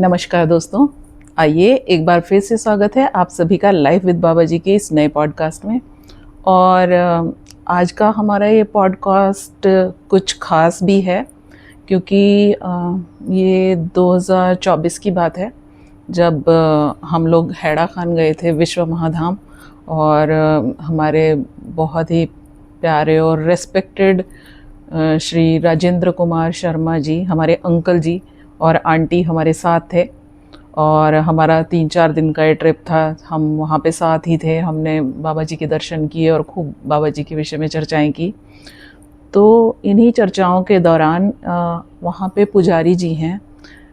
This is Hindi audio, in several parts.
नमस्कार दोस्तों, आइए एक बार फिर से स्वागत है आप सभी का लाइफ विद बाबा जी के इस नए पॉडकास्ट में। और आज का हमारा ये पॉडकास्ट कुछ ख़ास भी है क्योंकि ये 2024 की बात है जब हम लोग हैड़ा खान गए थे विश्व महाधाम। और हमारे बहुत ही प्यारे और रेस्पेक्टेड श्री राजेंद्र कुमार शर्मा जी, हमारे अंकल जी और आंटी हमारे साथ थे। और हमारा 3-4 दिन का ये ट्रिप था, हम वहाँ पे साथ ही थे। हमने बाबा जी के दर्शन किए और खूब बाबा जी के विषय में चर्चाएं की। तो इन्हीं चर्चाओं के दौरान वहाँ पे पुजारी जी हैं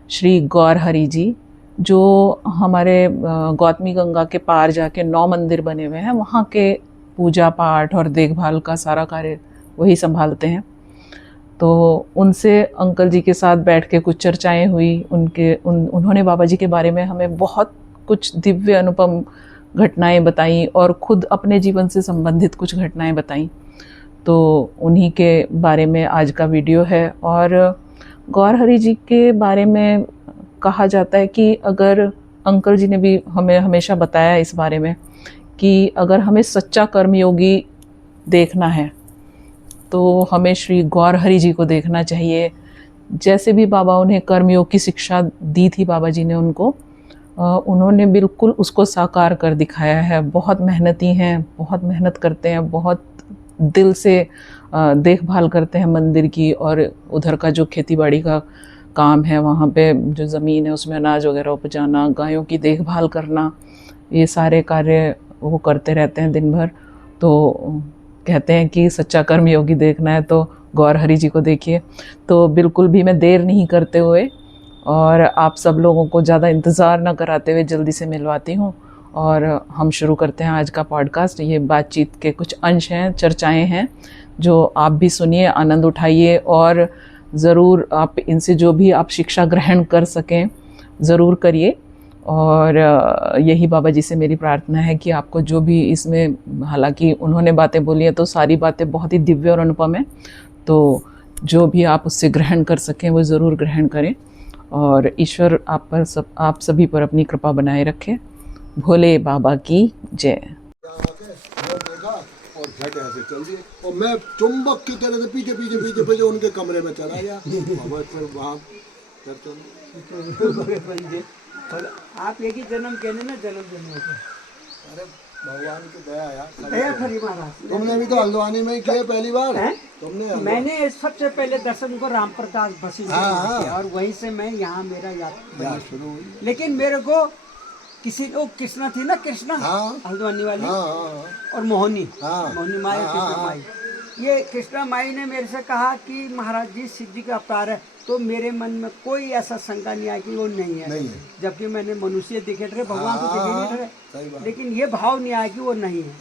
श्री गौर हरि जी, जो हमारे गौतमी गंगा के पार जाके 9 मंदिर बने हुए हैं, वहाँ के पूजा पाठ और देखभाल का सारा कार्य वही संभालते हैं। तो उनसे अंकल जी के साथ बैठ के कुछ चर्चाएं हुई। उन्होंने बाबा जी के बारे में हमें बहुत कुछ दिव्य अनुपम घटनाएं बताई और खुद अपने जीवन से संबंधित कुछ घटनाएं बताई। तो उन्हीं के बारे में आज का वीडियो है। और गौर हरि जी के बारे में कहा जाता है कि अगर अंकल जी ने भी हमें हमेशा बताया इस बारे में कि अगर हमें सच्चा कर्मयोगी देखना है तो हमें श्री गौर हरि जी को देखना चाहिए। जैसे भी बाबा उन्हें कर्मयोग की शिक्षा दी थी बाबा जी ने उनको, उन्होंने बिल्कुल उसको साकार कर दिखाया है। बहुत मेहनती हैं, बहुत मेहनत करते हैं, बहुत दिल से देखभाल करते हैं मंदिर की। और उधर का जो खेतीबाड़ी का काम है, वहाँ पे जो ज़मीन है उसमें अनाज वगैरह उपजाना, गायों की देखभाल करना, ये सारे कार्य वो करते रहते हैं दिन भर। तो कहते हैं कि सच्चा कर्मयोगी देखना है तो गौर हरि जी को देखिए। तो बिल्कुल भी मैं देर नहीं करते हुए और आप सब लोगों को ज़्यादा इंतज़ार ना कराते हुए जल्दी से मिलवाती हूँ और हम शुरू करते हैं आज का पॉडकास्ट। ये बातचीत के कुछ अंश हैं, चर्चाएं हैं, जो आप भी सुनिए, आनंद उठाइए और ज़रूर आप इनसे जो भी आप शिक्षा ग्रहण कर सकें ज़रूर करिए। और यही बाबा जी से मेरी प्रार्थना है कि आपको जो भी इसमें, हालांकि उन्होंने बातें बोली हैं तो सारी बातें बहुत ही दिव्य और अनुपम हैं, तो जो भी आप उससे ग्रहण कर सकें वो ज़रूर ग्रहण करें। और ईश्वर आप सभी पर अपनी कृपा बनाए रखे। भोले बाबा की जय। और झट ऐसे चल दिए और मैं चुंबक की तरह से पीछे पीछे पीछे पीछे उनके कमरे में चला गया। फिर वहाँ और आप एक ही जन्म कहने ना जन्म जन्म होते। अरे भगवान की दया यार, दया खरी महाराज। तुमने भी तो हल्द्वानी में ही किया पहली बार। तुमने मैंने सबसे पहले दर्शन को राम प्रकाश बसी से किया और वहीं से मैं यहाँ मेरा यात्रा शुरू हुई। लेकिन मेरे को किसी को कृष्णा थी ना, कृष्णा हल्द्वानी वाली और मोहनी, मोहनी माई, कृष्णा माई। ये कृष्णा माई ने मेरे से कहा कि महाराज जी सिद्धि का अवतार है। तो मेरे मन में कोई ऐसा शंका नहीं आया कि वो नहीं है, जबकि मैंने मनुष्य दिखे थे, भगवान तो दिखे नहीं थे, लेकिन ये भाव नहीं आया कि वो नहीं है।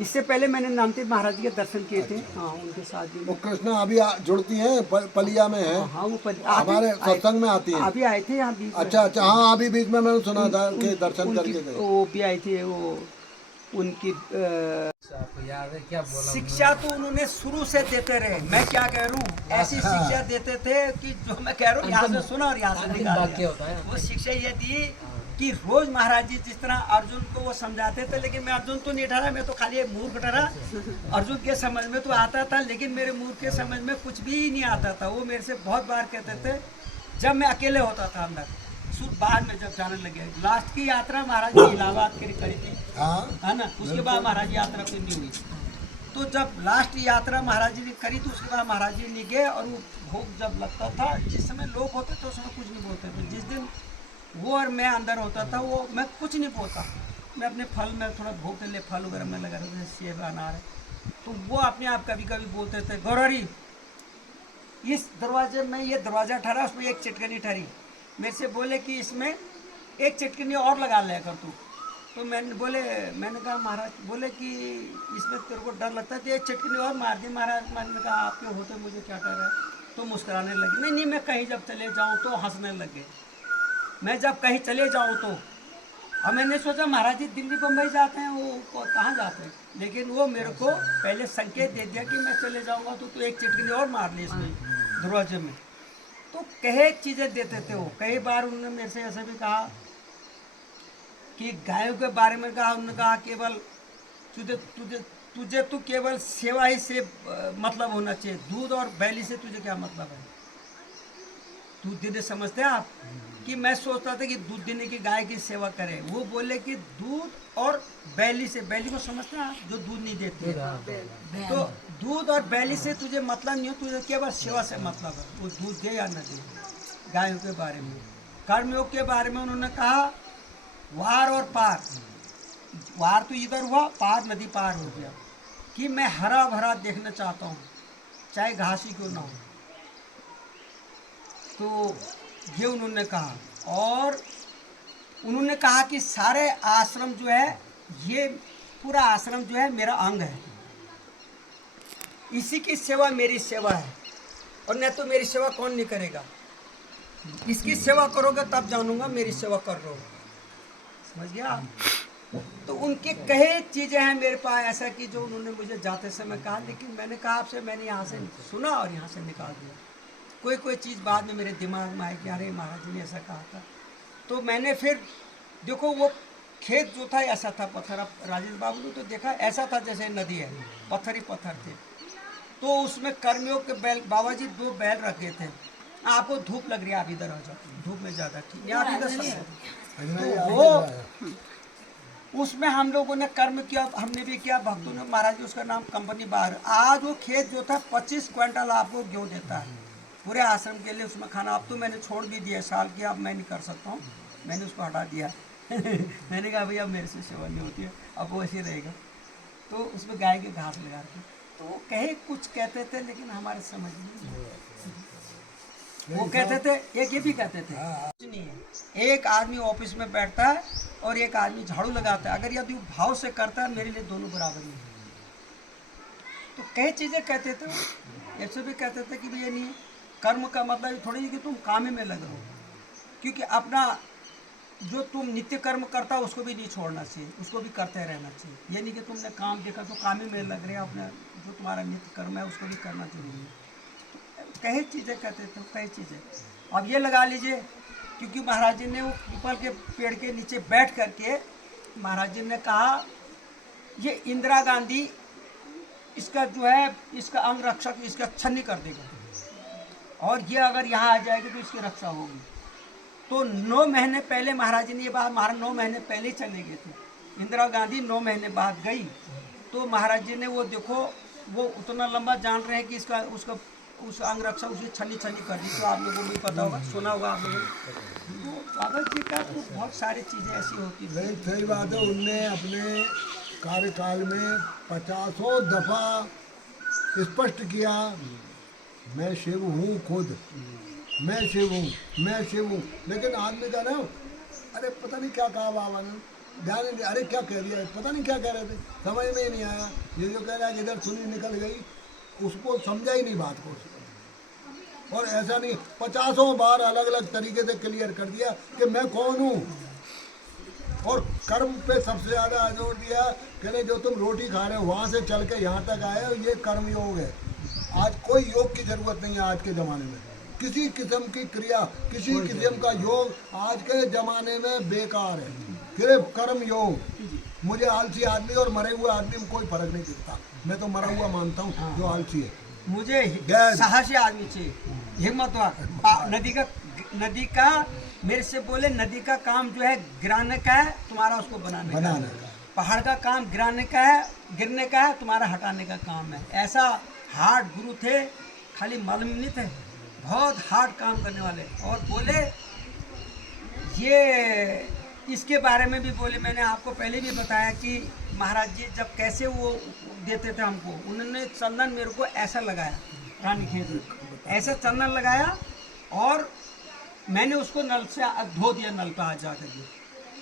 इससे पहले मैंने नामदेव महाराज जी के दर्शन किए थे। हाँ, उनके साथ भी वो कृष्णा अभी जुड़ती हैं, पलिया में है। हाँ, वो हमारे सत्संग में आती है। अभी आए थे यहाँ बीच। अच्छा अच्छा, हाँ अभी बीच में मैंने सुना था कि दर्शन करके गए। वो भी आए थे। वो उनकी शिक्षा तो उन्होंने शुरू से देते रहे। मैं क्या कह रहा हूँ, ऐसी शिक्षा देते थे कि जो मैं कह रहा हूँ यहाँ से सुना और यहाँ से निकाल दिया। वो शिक्षा ये दी कि रोज महाराज जी जिस तरह अर्जुन को वो समझाते थे, लेकिन मैं अर्जुन तो नहीं ठहरा, मैं तो खाली मूर्ख ठहरा। अर्जुन के समझ में तो आता था, लेकिन मेरे मूर्ख के समझ में कुछ भी नहीं आता था। वो मेरे से बहुत बार कहते थे, जब मैं अकेले होता था अंदर, बाद में जब जाने लगे। लास्ट की यात्रा महाराज जी इलाहाबाद की करी थी, है ना, उसके बाद महाराज यात्रा कोई नहीं हुई। तो जब लास्ट यात्रा महाराज जी ने करी तो उसके बाद महाराज जी नहीं गए। और वो भोग जब लगता था, जिस समय लोग होते थे उस समय कुछ नहीं बोलते थे। जिस दिन वो और मैं अंदर होता था, वो मैं कुछ नहीं बोलता। मैं अपने फल में थोड़ा भोग के लिए फल वगैरह में लगा रहा था, सेब अनार है, तो वो अपने आप कभी कभी बोलते थे, गौरहरी इस दरवाजे में ये दरवाज़ा ठहरा, उसमें एक चिटकनी ठहरी। मेरे से बोले कि इसमें एक चिटकनी और लगा ले कर तू। तो मैंने कहा महाराज, बोले कि इसमें तेरे को डर लगता है तो एक चिटकनी और मार दी। महाराज मैंने कहा आपके होते मुझे क्या डर है। तो मुस्कुराने लगे। नहीं, मैं कहीं जब चले जाऊँ तो हंसने लगे। मैं जब कहीं चले जाऊँ तो, अब मैंने सोचा महाराज जी दिल्ली बम्बई जाते हैं, वो कहाँ जाते हैं, लेकिन वो मेरे को पहले संकेत दे दिया कि मैं चले जाऊँगा तो एक चिटकनी और मार ली इसमें दरवाजे में। तो कई चीज़ें देते थे वो। कई बार उन्होंने मेरे से ऐसा भी कहा कि गायों के बारे में कहा, उन्होंने कहा केवल तुझे तुझे तुझे तो केवल सेवा ही से मतलब होना चाहिए, दूध और बैली से तुझे क्या मतलब है। दूध देने समझते हैं आप कि मैं सोचता था कि दूध देने की गाय की सेवा करें, वो बोले कि दूध और बैली से, बैली को समझते हैं आप जो दूध नहीं देती है, तो दूध और बैली से तुझे मतलब नहीं हो, तुझे केवल सेवा से मतलब है, वो दूध दे या न दे। गायों के बारे में, कर्मयोग के बारे में उन्होंने कहा वार और पार, वार तो इधर हुआ, पार नदी पार हो गया, कि मैं हरा भरा देखना चाहता हूँ चाहे घास ही क्यों ना हो। तो ये उन्होंने कहा। और उन्होंने कहा कि सारे आश्रम जो है, ये पूरा आश्रम जो है मेरा अंग है, इसी की सेवा मेरी सेवा है, और न तो मेरी सेवा कौन नहीं करेगा, इसकी सेवा करोगे तब जानूंगा मेरी सेवा कर रहे हो। समझ गया आप? तो उनके कई चीज़ें हैं मेरे पास ऐसा कि जो उन्होंने मुझे जाते समय कहा, लेकिन मैंने कहा आपसे, मैंने यहाँ से सुना और यहाँ से निकाल दिया। कोई चीज़ बाद में मेरे दिमाग में आई कि अरे महाराज जी ने ऐसा कहा था, तो मैंने फिर देखो वो खेत जो था ऐसा था पत्थर, अब राजेश बाबू ने तो देखा ऐसा था जैसे नदी है, पत्थर ही पत्थर थे। तो उसमें कर्मियों के बैल, बाबा जी 2 बैल रखे थे। आपको धूप लग रही है, आप इधर आ जाओ, धूप में ज़्यादा ठीक है, आप इधर। तो वो उसमें हम लोगों ने कर्म किया, हमने भी किया, भक्तों ने, महाराज जी उसका नाम कंपनी बाहर। आज वो खेत जो था 25 क्विंटल आपको गेहूँ देता है पूरे आश्रम के लिए, उसमें खाना। अब तो मैंने छोड़ भी दिया साल की, अब मैं नहीं कर सकता हूँ, मैंने उसको हटा दिया मैंने कहा भैया मेरे से सेवा नहीं होती है, अब वो ऐसे रहेगा। तो उसमें गाय के घास लगा के, तो वो कहे कुछ कहते थे लेकिन हमारे समझ नहीं। वो कहते थे, एक ये भी कहते थे कुछ नहीं है, एक आदमी ऑफिस में बैठता है और एक आदमी झाड़ू लगाता है, अगर यदि भाव से करता है मेरे लिए दोनों बराबर ही है। तो कई चीज़ें कहते थे, ऐसे भी कहते थे कि भैया नहीं, कर्म का मतलब थोड़ी नहीं कि तुम काम में लग रहे हो, क्योंकि अपना जो तुम नित्य कर्म करता हो उसको भी नहीं छोड़ना चाहिए, उसको भी करते रहना चाहिए। ये नहीं कि तुमने काम देखा तो काम ही में लग रहे हो, अपना जो तुम्हारा नित्य कर्म है उसको भी करना जरूरी है। कई चीज़ें कहते थे, कई चीज़ें। अब ये लगा लीजिए, क्योंकि महाराज जी ने वो पीपल के पेड़ के नीचे बैठ करके महाराज जी ने कहा ये इंदिरा गांधी इसका जो है, इसका अंग रक्षक इसका छन्नी कर देगा, और ये अगर यहाँ आ जाएगी तो इसकी रक्षा होगी। तो 9 महीने पहले महाराज जी ने ये बात, महाराज 9 महीने पहले ही चले गए थे, इंदिरा गांधी 9 महीने बाद गई। तो महाराज जी ने वो देखो, वो उतना लंबा जान रहे हैं कि इसका उसका उस अंग रक्षा उसकी छन्नी कर दी। तो आप लोगों को भी पता होगा, सुना होगा आप लोगों ने। तो बाबा जी का तो बहुत सारी चीज़ें ऐसी होती थी। नहीं, सही बात है, उनने अपने कार्यकाल में 50 दफ़ा स्पष्ट किया, मैं शिव हूँ खुद, मैं शिव हूँ, मैं शिव हूँ। लेकिन आदमी का ना, अरे पता नहीं क्या कहा बाबा ने, ध्यान नहीं, अरे क्या कह दिया, पता नहीं क्या कह रहे थे, समझ में ही नहीं आया। ये जो कह रहा है कि इधर सुनी निकल गई, उसको समझा ही नहीं बात को। और ऐसा नहीं, 50 बार अलग अलग तरीके से क्लियर कर दिया कि मैं कौन हूँ। और कर्म पे सबसे ज़्यादा जोर दिया, कहने जो तुम रोटी खा रहे हो वहाँ से चल के यहाँ तक आए हो, ये कर्म योग है। आज कोई योग की ज़रूरत नहीं है आज के ज़माने में, किसी किस्म की क्रिया, किसी किस्म का योग आज के ज़माने में बेकार है, सिर्फ कर्म योग। मुझे आलसी आदमी और मरे हुए आदमी में कोई फर्क नहीं दिखता, मैं तो मरा हुआ मानता हूँ जो आलसी है। मुझे साहसी आदमी चाहिए, हिम्मतवान। नदी का मेरे से बोले, नदी का काम जो है गिराने का है, तुम्हारा उसको बनाने का। पहाड़ का काम गिराने का है, गिरने का है, तुम्हारा हटाने का काम है। ऐसा हार्ड गुरु थे, खाली मालूम नहीं थे, बहुत हार्ड काम करने वाले। और बोले ये इसके बारे में भी बोले, मैंने आपको पहले भी बताया कि महाराज जी जब कैसे वो देते थे हमको, उन्होंने चंदन मेरे को ऐसा लगाया, रानी खेत में ऐसा चंदन लगाया, और मैंने उसको नल से धो दिया, नल पे हाथ जा करके,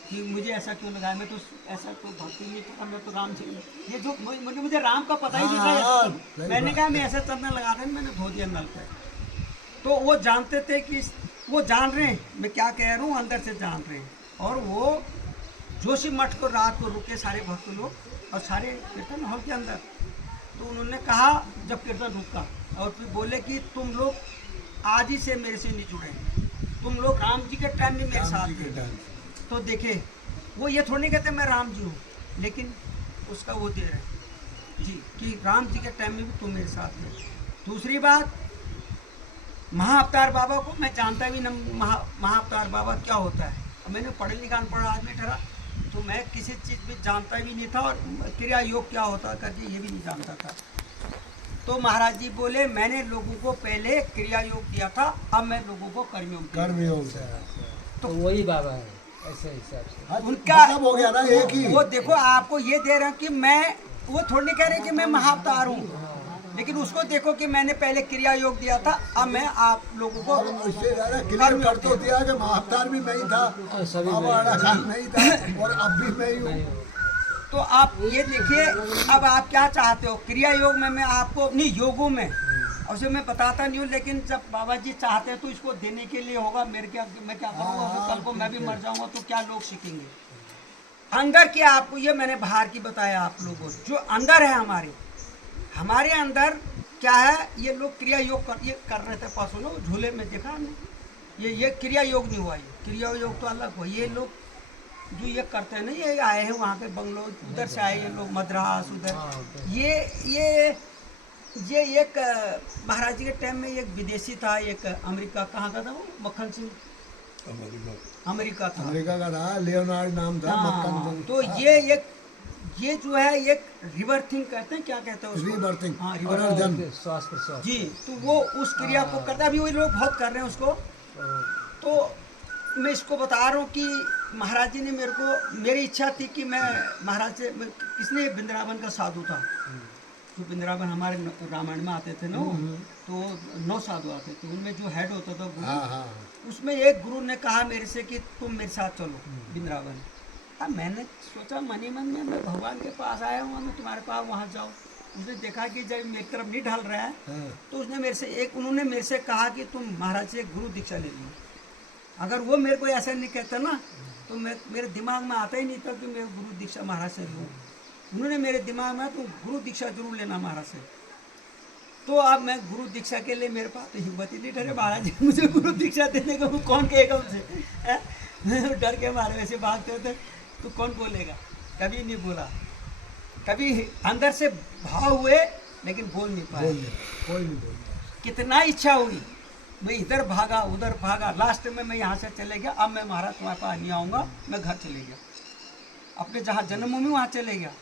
कि मुझे ऐसा क्यों लगाया, मैं तो ऐसा तो भक्ति नहीं करता, मैं तो राम से, ये जो मुझे राम का पता ही नहीं था। मैंने कहा मैं ऐसा चंदन लगा कर मैंने धो दिया नल पे। तो वो जानते थे कि वो जान रहे हैं मैं क्या कह रहा हूँ, अंदर से जान रहे हैं। और वो जोशी मठ को रात को रुके सारे भक्त लोग और सारे कीर्तन हॉल के अंदर। तो उन्होंने कहा जब कीर्तन रुका, और फिर बोले कि तुम लोग आज ही से मेरे से नहीं जुड़े। तुम लोग राम जी के टाइम में मेरे साथ थे, तो देखे वो ये थोड़ी नहीं कहते मैं राम जी हूँ, लेकिन उसका वो दे रहे जी कि राम जी के टाइम में भी तुम मेरे साथ थे। दूसरी बात, महाअवतार बाबा को मैं जानता भी न, महाअवतार बाबा क्या होता है। मैंने पढ़े लिखा अनपढ़ आदमी ठहरा, तो मैं किसी चीज़ भी जानता भी नहीं था, और क्रिया योग क्या होता करके ये भी नहीं जानता था। तो महाराज जी बोले मैंने लोगों को पहले क्रिया योग दिया था, अब मैं लोगों को कर्मयोग से तो वही बाबा है ऐसे हिसाब से उनका मतलब हो गया ना एक ही। वो देखो आपको ये दे रहा हूँ कि मैं, वो थोड़ी नहीं कह रहे कि मैं महाअवतार हूँ, लेकिन उसको देखो कि मैंने पहले क्रिया योग दिया था, अब मैं आप लोगों को इससे ज़्यादा क्लियर कर तो दिया कि महाअवतार भी मैं ही था, बाबा अड़ा खान मैं ही था, और अब भी मैं ही हूँ। तो आप ये देखिए, अब आप क्या चाहते हो क्रिया योग में मैं आपको नहीं योगों में उसे मैं बताता नहीं हूँ, लेकिन जब बाबा जी चाहते हैं तो इसको देने के लिए होगा। मैं क्या करूँगा, तो कल को मैं भी मर जाऊँगा तो क्या लोग सीखेंगे। अंदर क्या आपको ये मैंने बाहर की बताया आप लोगों को, जो अंदर है हमारे अंदर क्या है। ये लोग क्रिया योग कर रहे थे परसों ना झूले में देखा हमने, ये क्रिया योग नहीं हुआ, ये क्रिया योग तो अलग हुआ। ये लोग जो ये करते हैं ना, ये आए हैं वहाँ पे बंगलो, उधर से आए ये लोग मद्रास उधर। ये एक महाराज जी के टाइम में एक विदेशी था, एक अमेरिका, कहाँ का था वो, मक्खन सिंह, अमेरिका था, अमेरिका का था, लियोनार्ड नाम था, मक्खन सिंह। तो ये जो है एक रिवर्थिंग कहते हैं, क्या कहते हैं उसको, रिबर्थिंग, हाँ पुनर्जन्म। श्वास प्रश्वास जी। तो वो उस क्रिया को करता, अभी वही लोग बहुत कर रहे हैं उसको। तो मैं इसको बता रहा हूँ कि महाराज जी ने मेरी इच्छा थी कि मैं महाराज से, किसने वृंदावन का साधु था, जो वृंदावन हमारे रामायण में आते थे ना, तो 9 साधु आते थे, उनमें जो हेड होता था गुरु, उसमें एक गुरु ने कहा मेरे से कि तुम मेरे साथ चलो वृंदावन। अब मैंने सोचा मनी मन में, मैं भगवान के पास आया हूँ, मैं तुम्हारे पास वहाँ जाऊँ। उसने देखा कि जब मेरी तरफ नहीं ढल रहा है, तो उन्होंने मेरे से कहा कि तुम महाराज से गुरु दीक्षा ले लो। अगर वो मेरे को ऐसा नहीं कहता ना, तो मेरे दिमाग में आता ही नहीं था कि मैं गुरु दीक्षा महाराज से लूँ। उन्होंने मेरे दिमाग में तो गुरु दीक्षा जरूर लेना महाराज से। तो अब मैं गुरु दीक्षा के लिए मेरे पास तो हिम्मत ही नहीं ठहरे, महाराज जी मुझे गुरु दीक्षा देने को कौन कहेगा मुझे। डर के मारे वैसे भागते होते, तो कौन बोलेगा, कभी नहीं बोला। कभी अंदर से भाव हुए लेकिन बोल नहीं पाए, कोई नहीं बोलता। कितना इच्छा हुई, मैं इधर भागा उधर भागा, लास्ट में मैं यहाँ से चले गया। अब मैं महाराज तुम्हारे पास नहीं आऊँगा, मैं घर चले गया, अपने जहाँ जन्मभूमि वहाँ चले गया।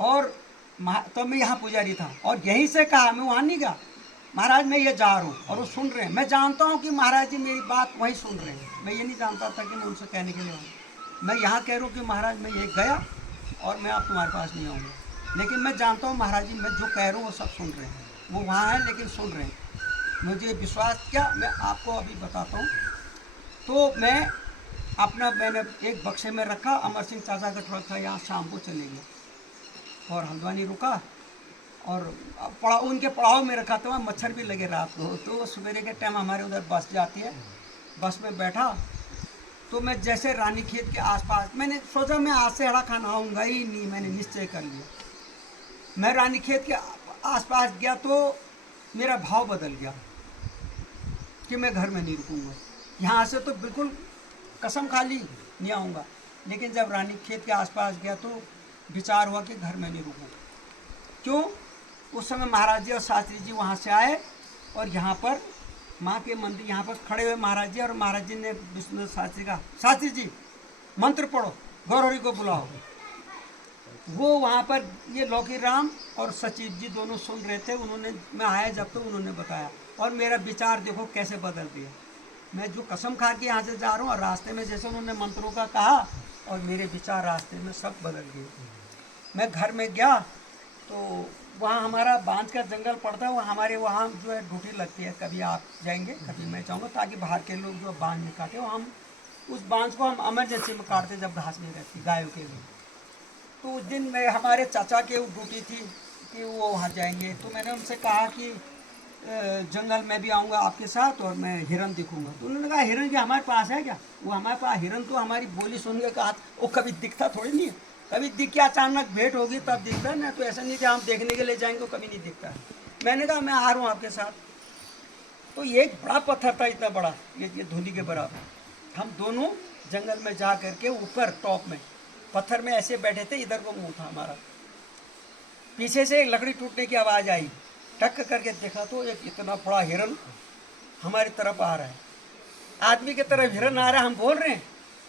और तो मैं यहाँ पुजारी था, और यहीं से कहा, मैं वहाँ नहीं गया, महाराज मैं ये जा रहा हूँ, और वो सुन रहे हैं। मैं जानता हूँ कि महाराज जी मेरी बात वही सुन रहे हैं, मैं ये नहीं जानता था कि मैं उनसे कहने के लिए आऊँ। मैं यहाँ कह रहा हूँ कि महाराज मैं ये गया और मैं अब तुम्हारे पास नहीं आऊँगा, लेकिन मैं जानता हूँ महाराज जी मैं जो कह रहा हूँ वो सब सुन रहे हैं, वो वहाँ हैं लेकिन सुन रहे हैं। मुझे विश्वास क्या, मैं आपको अभी बताता हूँ। तो मैंने एक बक्से में रखा, अमर सिंह चाचा का ट्रक था, यहाँ शाम को चले गया, और हल्द्वानी रुका, और उनके पड़ाव में रखा था, वहाँ मच्छर भी लगे रात को। तो सवेरे के टाइम हमारे उधर बस जाती है, बस में बैठा, तो मैं जैसे रानी खेत के आसपास, मैंने सोचा मैं आज से हड़ा खाना आऊँगा ही नहीं, मैंने निश्चय कर लिया। मैं रानी खेत के आसपास गया तो मेरा भाव बदल गया कि मैं घर में नहीं रुकूँगा, यहाँ से तो बिल्कुल कसम खाली नहीं आऊँगा। लेकिन जब रानी खेत के आसपास गया तो विचार हुआ कि घर में नहीं रुकूँ। क्यों? उस समय महाराज जी और शास्त्री जी वहाँ से आए, और यहाँ पर माँ के मंदिर यहाँ पर खड़े हुए महाराज जी, और महाराज जी ने विष्णु शास्त्री का, शास्त्री जी मंत्र पढ़ो, गौरहरि को बुलाओ। वो वहाँ पर ये लौकी राम और सचिव जी दोनों सुन रहे थे। मैं आया जब तो उन्होंने बताया, और मेरा विचार देखो कैसे बदल दिया। मैं जो कसम खा के यहाँ से जा रहा हूँ, और रास्ते में जैसे उन्होंने मंत्रों का कहा, और मेरे विचार रास्ते में सब बदल गए। मैं घर में गया तो वहाँ हमारा बांझ का जंगल पड़ता है, वो हमारे वहाँ जो है ड्यूटी लगती है, कभी आप जाएंगे कभी मैं जाऊँगा, ताकि बाहर के लोग जो बांझ में काटे, वो हम उस बांझ को हम इमरजेंसी में काटते जब घास नहीं रहती गायों के लिए। तो उस दिन में हमारे चाचा के ड्यूटी थी कि वो वहाँ जाएंगे, तो मैंने उनसे कहा कि जंगल में भी आऊँगा आपके साथ, और मैं हिरन दिखूँगा। तो उन्होंने कहा हिरन क्या हमारे पास है क्या? वो हमारे पास हिरन तो हमारी बोली सुन के कहा, वो कभी दिखता थोड़ी नहीं है, कभी दिख के अचानक भेंट होगी तब दिखता है ना, तो ऐसा नहीं कि हम देखने के लिए जाएंगे, कभी नहीं दिखता है। मैंने कहा मैं आ रहा हूँ आपके साथ। तो ये एक बड़ा पत्थर था, इतना बड़ा, ये धुनी के बराबर। हम दोनों जंगल में जा करके ऊपर टॉप में पत्थर में ऐसे बैठे थे, इधर को मुंह था हमारा। पीछे से एक लकड़ी टूटने की आवाज़ आई, टक करके देखा तो एक इतना बड़ा हिरन हमारी तरफ आ रहा है। आदमी की तरफ हिरन आ रहा है, हम बोल रहे हैं,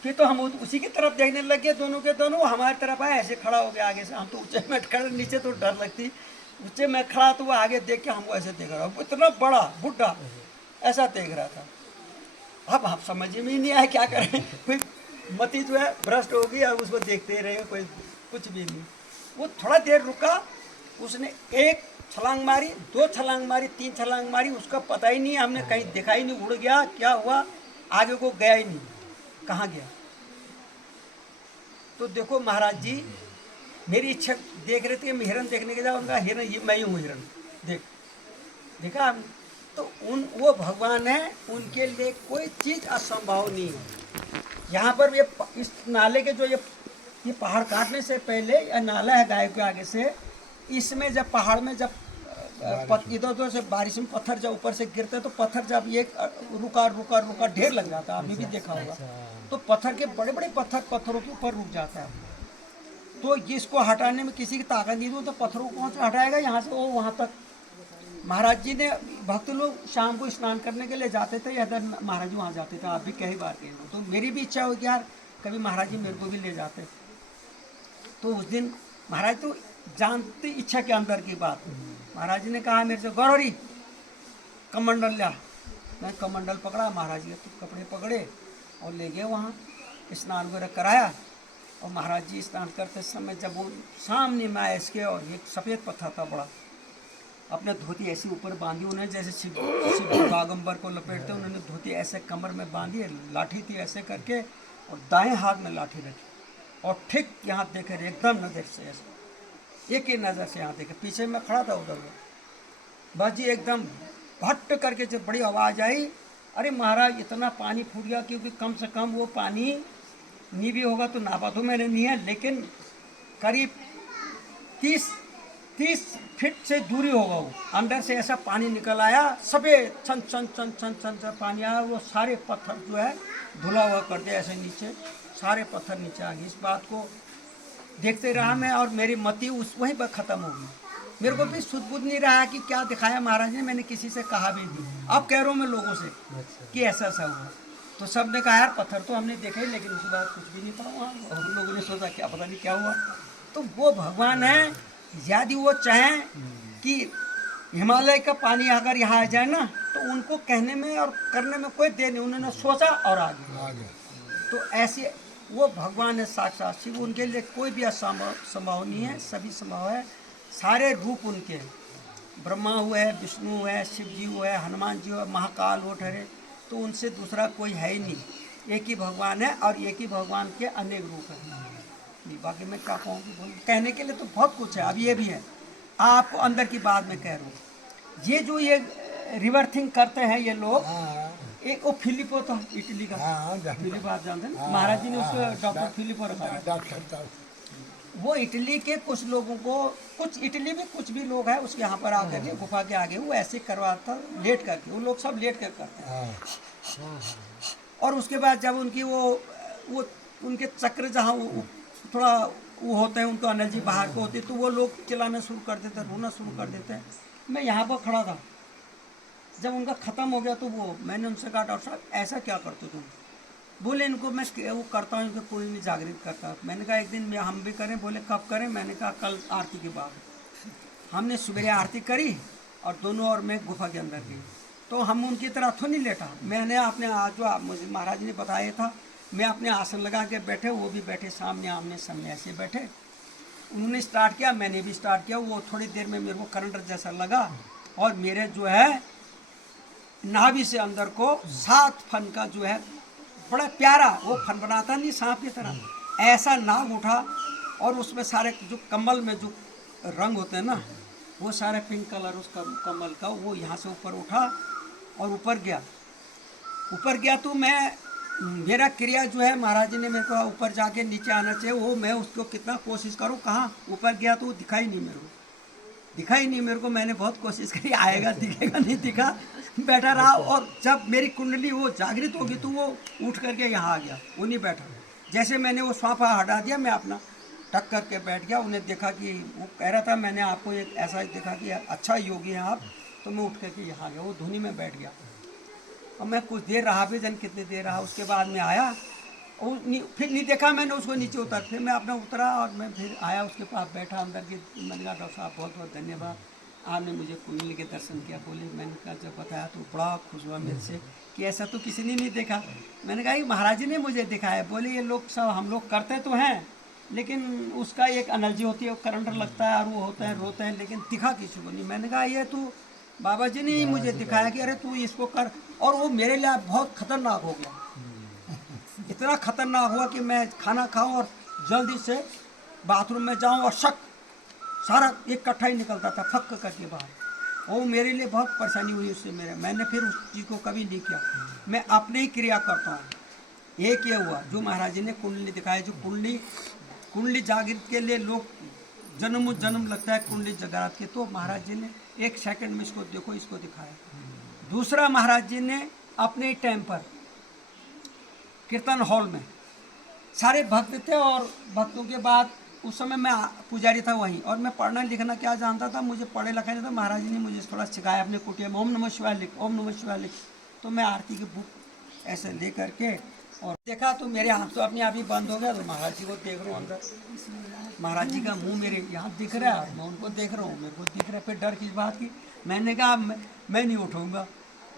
फिर तो हम उसी की तरफ देखने लग गए, दोनों के दोनों हमारी तरफ आए, ऐसे खड़ा हो गया आगे से। हम तो ऊंचे में खड़े, नीचे तो डर लगती, ऊंचे में खड़ा तो वो आगे देख के हमको ऐसे देख रहा, इतना बड़ा बुढ़ा ऐसा देख रहा था। अब हम समझ में ही नहीं आया क्या करें, कोई मती जो है भ्रष्ट होगी, अब उसको देखते रहे, कोई कुछ भी नहीं। वो थोड़ा देर रुका, उसने एक छलांग मारी, 2 छलांग मारी, 3 छलांग मारी, उसका पता ही नहीं, हमने कहीं देखा ही नहीं, उड़ गया, क्या हुआ आगे को गया ही नहीं, कहाँ गया। तो देखो महाराज जी मेरी इच्छा देख रहे थे, मैं हिरन देखने के जाऊँ, उनका हिरन ये मैं ही हूँ हिरन, देखा आपने। तो वो भगवान है, उनके लिए कोई चीज़ असंभव नहीं है। यहाँ पर ये इस नाले के जो ये पहाड़ काटने से पहले यह नाला है गाय के आगे से, इसमें जब पहाड़ में जब इधर उधर से बारिश में पत्थर जब ऊपर से गिरते तो पत्थर जब ये रुका ढेर लग जाता है, आपने भी देखा होगा। तो पत्थर के बड़े बड़े पत्थरों के ऊपर रुक जाता है। तो इसको हटाने में किसी की ताकत नहीं दो तो पत्थरों को कौन से हटाएगा, यहाँ से वो वहाँ तक। महाराज जी ने, भक्त लोग शाम को स्नान करने के लिए जाते थे, या महाराज जी वहाँ जाते थे, आप भी कई बार गए हो। तो मेरी भी इच्छा हो कि यार कभी महाराज जी मेरे को भी ले जाते। तो उस दिन महाराज तो जानते इच्छा के अंदर की बात, महाराज जी ने कहा मेरे से, गौरवरी कमंडल ला। मैं कमंडल पकड़ा, महाराज जी के कपड़े पकड़े और ले गए वहाँ, स्नान वगैरह कराया। और महाराज जी स्नान करते समय जब वो सामने में आए इसके, और एक सफ़ेद पत्थर था बड़ा, अपने धोती ऐसी ऊपर बांधी उन्हें, जैसे शिव बागंबर को लपेटते, उन्होंने धोती ऐसे कमर में बांधी, लाठी थी ऐसे करके, और दाएं हाथ में लाठी रखी, और ठीक यहाँ देखे एकदम नज़र से ऐसे, एक ही नज़र से यहाँ देखे। पीछे में खड़ा था उधर, बस जी एकदम भट्ट करके जब बड़ी आवाज़ आई, अरे महाराज इतना पानी फूट गया, क्योंकि कम से कम वो पानी नहीं भी होगा तो नापा तो मैंने नहीं है, लेकिन करीब 30 फीट से दूरी होगा। वो अंदर से ऐसा पानी निकल आया, सफ़ेद छन छन छन छन छन से पानी आया, वो सारे पत्थर जो है धुला हुआ कर दिया, ऐसे नीचे सारे पत्थर नीचे आ गए। इस बात को देखते रहा मैं, और मेरी मति वहीं पर ख़त्म हो गई। मेरे को भी सुध बुध नहीं रहा कि क्या दिखाया महाराज ने, मैंने किसी से कहा भी नहीं। अब कह रहा हूँ मैं लोगों से कि ऐसा ऐसा हुआ, तो सब ने कहा यार पत्थर तो हमने देखे, लेकिन उसके बाद कुछ भी नहीं था वहाँ। और उन लोगों ने सोचा क्या पता नहीं क्या हुआ। तो वो भगवान है, यदि वो चाहें कि हिमालय का पानी अगर यहाँ आ जाए ना, तो उनको कहने में और करने में कोई देर नहीं, उन्होंने सोचा और आ गया। तो ऐसे वो भगवान है साक्षात शिव, उनके लिए कोई भी असंभव नहीं है, सभी संभव है। सारे रूप उनके, ब्रह्मा हुए है, विष्णु है, शिव जी हुए, हनुमान जी हुए, महाकाल वो ठहरे, तो उनसे दूसरा कोई है ही नहीं। एक ही भगवान है, और एक ही भगवान के अनेक रूप हैं। बाकी मैं क्या कहूँ, कहने के लिए तो बहुत कुछ है। अब ये भी है, आपको अंदर की बात में कह रहा हूँ, ये जो ये रिवर थिंग करते हैं ये लोग, एक वो फिलिपो था इटली का, फिलिपो आप जानते हैं, महाराज जी ने उसको डॉक्टर फिलिपो रखा। वो इटली के कुछ लोगों को, कुछ इटली में कुछ भी लोग हैं उसके यहाँ पर आकर के गुफा के आगे वो ऐसे करवाता, लेट करके, वो लोग सब लेट कर करते हैं। और उसके बाद जब उनकी वो उनके चक्र जहाँ थोड़ा वो होते हैं, उनको एनर्जी बाहर को होती है, तो वो लोग चिल्लाना शुरू कर देते हैं, रोना शुरू कर देते हैं। मैं यहाँ पर खड़ा था, जब उनका ख़त्म हो गया तो मैंने उनसे कहा डॉक्टर साहब ऐसा क्या करते तुम? बोले इनको मैं वो करता हूँ, इनको कोई नहीं जागृत करता। मैंने कहा एक दिन हम भी करें। बोले कब करें? मैंने कहा कल आरती के बाद। हमने सवेरे आरती करी और दोनों और मैं गुफा के अंदर गई। तो हम उनकी तरह तो नहीं लेटा, मैंने अपने जो मुझे महाराज ने बताया था, मैं अपने आसन लगा के बैठे, वो भी बैठे सामने आमने सामने ऐसे बैठे। उन्होंने स्टार्ट किया, मैंने भी स्टार्ट किया। वो थोड़ी देर में मेरे को करंट जैसा लगा और मेरे जो है नाभि से अंदर को 7 फन का जो है बड़ा प्यारा वो फन बनाता नहीं सांप की तरह, ऐसा नाग उठा और उसमें सारे जो कमल में जो रंग होते हैं ना, वो सारे पिंक कलर उस कमल का वो यहाँ से ऊपर उठा और ऊपर गया। तो मेरा क्रिया जो है महाराज जी ने मेरे को ऊपर जाके नीचे आना चाहिए, वो मैं उसको कितना कोशिश करूँ, कहाँ ऊपर गया तो वो दिखाई नहीं मेरे को। दिखा ही नहीं मेरे को। मैंने बहुत कोशिश करी, आएगा दिखेगा, नहीं दिखा, बैठा रहा। और जब मेरी कुंडली वो जागृत होगी तो वो उठ करके यहाँ आ गया, वो नहीं बैठा। जैसे मैंने वो स्वाफा हटा दिया, मैं अपना टक करके बैठ गया। उन्हें देखा कि वो कह रहा था मैंने आपको एक ऐसा देखा कि अच्छा योगी हैं आप, तो मैं उठ करके यहाँ आ गया, वो धुनी में बैठ गया। और मैं कुछ देर रहा भी, जन कितनी देर रहा, उसके बाद में आया और फिर नहीं देखा मैंने उसको नीचे उतर। फिर मैं अपना उतरा और मैं फिर आया उसके पास बैठा अंदर की। मैंने कहा डॉक्टर साहब बहुत बहुत धन्यवाद, आपने मुझे कुंडली के दर्शन किया। बोले मैंने कहा जब बताया तो बड़ा खुश हुआ मेरे से कि ऐसा तो किसी ने नहीं देखा। मैंने कहा ये महाराज जी ने मुझे दिखाया। बोले ये लोग सब हम लोग करते तो हैं, लेकिन उसका एक एनर्जी होती है, करंट लगता है और वो होता है, रोते हैं, लेकिन दिखा किसी को नहीं। मैंने कहा ये तो बाबा जी ने ही मुझे दिखाया कि अरे तू इसको कर। और वो मेरे लिए बहुत खतरनाक हो गया, इतना खतरनाक हुआ कि मैं खाना खाऊं और जल्दी से बाथरूम में जाऊं और शक सारा एक कट्ठा ही निकलता था फक करके बाहर। वो मेरे लिए बहुत परेशानी हुई उससे। मैंने फिर उस चीज़ को कभी नहीं किया, मैं अपने ही क्रिया करता हूँ। एक ये हुआ जो महाराज जी ने कुंडली दिखाया, जो कुंडली जागृत के लिए लोग जन्म लगता है कुंडली जगरात के, तो महाराज जी ने 1 सेकंड में इसको देखो, इसको दिखाया। दूसरा महाराज जी ने अपने टाइम पर कीर्तन हॉल में सारे भक्त थे और भक्तों के बाद उस समय मैं पुजारी था वहीं, और मैं पढ़ना लिखना क्या जानता था, मुझे पढ़े लिखा नहीं था। महाराज जी ने मुझे थोड़ा सिखाया अपने कुटिया में, ओम नमः शिवाय लिख, ओम नमः शिवाय लिख। तो मैं आरती की बुक ऐसे ले करके और देखा तो मेरे हाथ तो अपने आप ही बंद हो गया। तो महाराज जी को देख रहा हूँ अंदर, महाराज जी का मुंह मेरे यहाँ दिख रहा है, मैं उनको देख रहा हूँ, मेरे को दिख रहा है। फिर डर किस बात की, मैंने कहा मैं नहीं उठूँगा